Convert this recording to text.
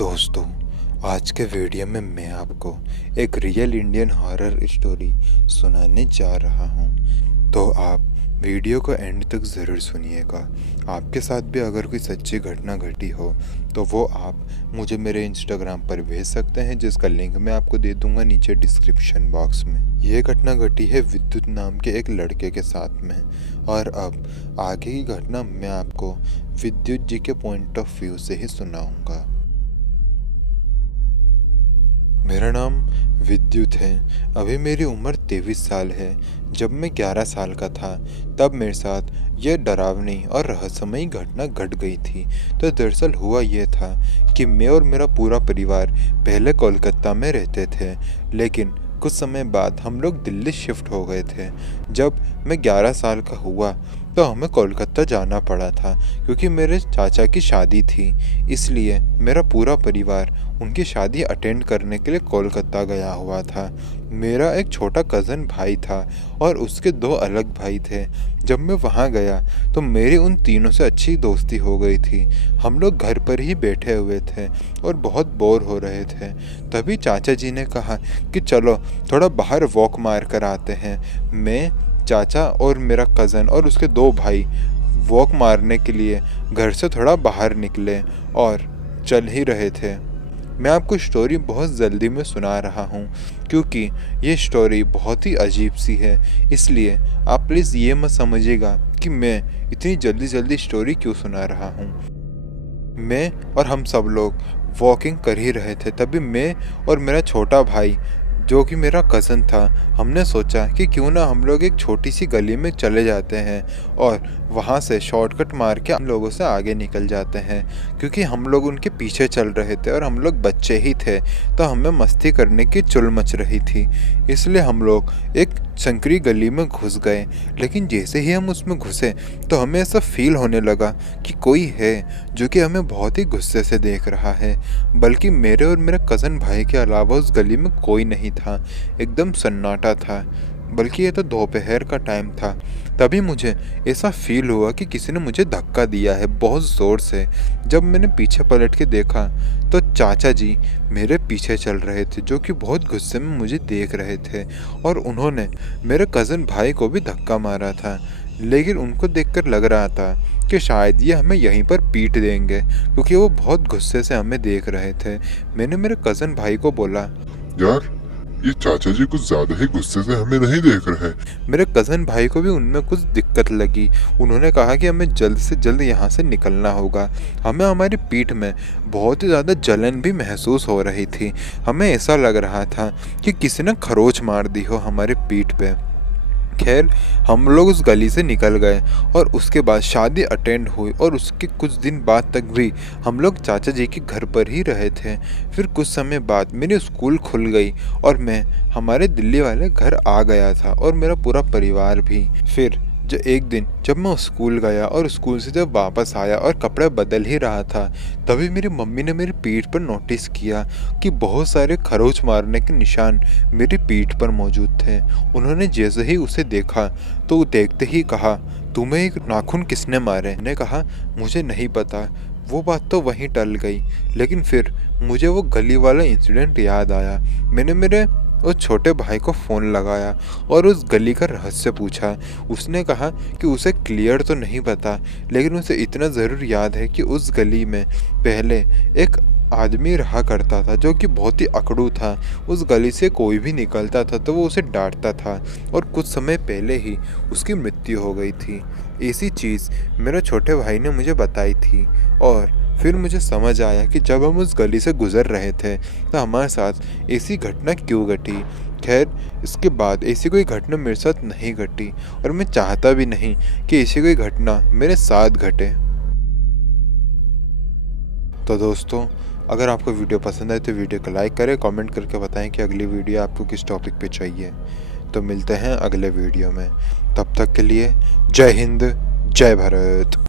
दोस्तों, आज के वीडियो में मैं आपको एक रियल इंडियन हॉरर स्टोरी सुनाने जा रहा हूं। तो आप वीडियो को एंड तक ज़रूर सुनिएगा। आपके साथ भी अगर कोई सच्ची घटना घटी हो तो वो आप मुझे मेरे इंस्टाग्राम पर भेज सकते हैं, जिसका लिंक मैं आपको दे दूंगा नीचे डिस्क्रिप्शन बॉक्स में। ये घटना घटी है विद्युत नाम के एक लड़के के साथ में, और अब आगे की घटना मैं आपको विद्युत जी के पॉइंट ऑफ व्यू से ही सुनाऊंगा। मेरा नाम विद्युत है। अभी मेरी उम्र 23 साल है। जब मैं 11 साल का था तब मेरे साथ यह डरावनी और रहस्यमयी घटना घट गई थी। तो दरअसल हुआ यह था कि मैं और मेरा पूरा परिवार पहले कोलकाता में रहते थे, लेकिन कुछ समय बाद हम लोग दिल्ली शिफ्ट हो गए थे। जब मैं 11 साल का हुआ तो हमें कोलकाता जाना पड़ा था, क्योंकि मेरे चाचा की शादी थी। इसलिए मेरा पूरा परिवार उनकी शादी अटेंड करने के लिए कोलकाता गया हुआ था। मेरा एक छोटा कज़न भाई था और उसके 2 अलग भाई थे। जब मैं वहाँ गया तो मेरी उन तीनों से अच्छी दोस्ती हो गई थी। हम लोग घर पर ही बैठे हुए थे और बहुत बोर हो रहे थे। तभी चाचा जी ने कहा कि चलो थोड़ा बाहर वॉक मार कर आते हैं। मैं, चाचा और मेरा कज़न और उसके 2 भाई वॉक मारने के लिए घर से थोड़ा बाहर निकले और चल ही रहे थे। मैं आपको स्टोरी बहुत जल्दी में सुना रहा हूँ, क्योंकि ये स्टोरी बहुत ही अजीब सी है। इसलिए आप प्लीज़ ये मत समझिएगा कि मैं इतनी जल्दी जल्दी स्टोरी क्यों सुना रहा हूँ। मैं और हम सब लोग वॉकिंग कर ही रहे थे। तभी मैं और मेरा छोटा भाई, जो कि मेरा कज़न था, हमने सोचा कि क्यों ना हम लोग एक छोटी सी गली में चले जाते हैं और वहाँ से शॉर्टकट मार के हम लोगों से आगे निकल जाते हैं। क्योंकि हम लोग उनके पीछे चल रहे थे और हम लोग बच्चे ही थे, तो हमें मस्ती करने की चुल मच रही थी। इसलिए हम लोग एक संकरी गली में घुस गए। लेकिन जैसे ही हम उसमें घुसे तो हमें ऐसा फील होने लगा कि कोई है जो कि हमें बहुत ही गुस्से से देख रहा है। बल्कि मेरे और मेरे कज़न भाई के अलावा उस गली में कोई नहीं था। एकदम सन्नाटा था। बल्कि ये तो दोपहर का टाइम था। तभी मुझे ऐसा फील हुआ कि किसी ने मुझे धक्का दिया है बहुत ज़ोर से। जब मैंने पीछे पलट के देखा तो चाचा जी मेरे पीछे चल रहे थे, जो कि बहुत गुस्से में मुझे देख रहे थे, और उन्होंने मेरे कज़न भाई को भी धक्का मारा था। लेकिन उनको देखकर लग रहा था कि शायद ये हमें यहीं पर पीट देंगे, क्योंकि वो बहुत गुस्से से हमें देख रहे थे। मैंने मेरे कज़न भाई को बोला, यार ये चाचा जी कुछ ज्यादा ही गुस्से से हमें नहीं देख रहे। मेरे कज़न भाई को भी उनमें कुछ दिक्कत लगी। उन्होंने कहा कि हमें जल्द से जल्द यहाँ से निकलना होगा। हमें हमारी पीठ में बहुत ही ज़्यादा जलन भी महसूस हो रही थी। हमें ऐसा लग रहा था कि किसी ने खरोच मार दी हो हमारे पीठ पे। खैर, हम लोग उस गली से निकल गए और उसके बाद शादी अटेंड हुई, और उसके कुछ दिन बाद तक भी हम लोग चाचा जी के घर पर ही रहे थे। फिर कुछ समय बाद मेरी स्कूल खुल गई और मैं हमारे दिल्ली वाले घर आ गया था, और मेरा पूरा परिवार भी। फिर जो एक दिन जब मैं स्कूल गया और स्कूल से जब वापस आया और कपड़े बदल ही रहा था, तभी मेरी मम्मी ने मेरी पीठ पर नोटिस किया कि बहुत सारे खरोच मारने के निशान मेरी पीठ पर मौजूद थे। उन्होंने जैसे ही उसे देखा तो देखते ही कहा, तुम्हें एक नाखून किसने मारे? मैंने कहा, मुझे नहीं पता। वो बात तो वहीं टल गई। लेकिन फिर मुझे वो गली वाला इंसिडेंट याद आया। मैंने मेरे उस छोटे भाई को फ़ोन लगाया और उस गली का रहस्य पूछा। उसने कहा कि उसे क्लियर तो नहीं पता, लेकिन उसे इतना ज़रूर याद है कि उस गली में पहले एक आदमी रहा करता था, जो कि बहुत ही अकड़ू था। उस गली से कोई भी निकलता था तो वो उसे डांटता था, और कुछ समय पहले ही उसकी मृत्यु हो गई थी। ऐसी चीज़ मेरे छोटे भाई ने मुझे बताई थी। और फिर मुझे समझ आया कि जब हम उस गली से गुज़र रहे थे तो हमारे साथ ऐसी घटना क्यों घटी। खैर, इसके बाद ऐसी कोई घटना मेरे साथ नहीं घटी, और मैं चाहता भी नहीं कि ऐसी कोई घटना मेरे साथ घटे। तो दोस्तों, अगर आपको वीडियो पसंद आए तो वीडियो को लाइक करें, कमेंट करके बताएं कि अगली वीडियो आपको किस टॉपिक पे चाहिए। तो मिलते हैं अगले वीडियो में। तब तक के लिए जय हिंद, जय भारत।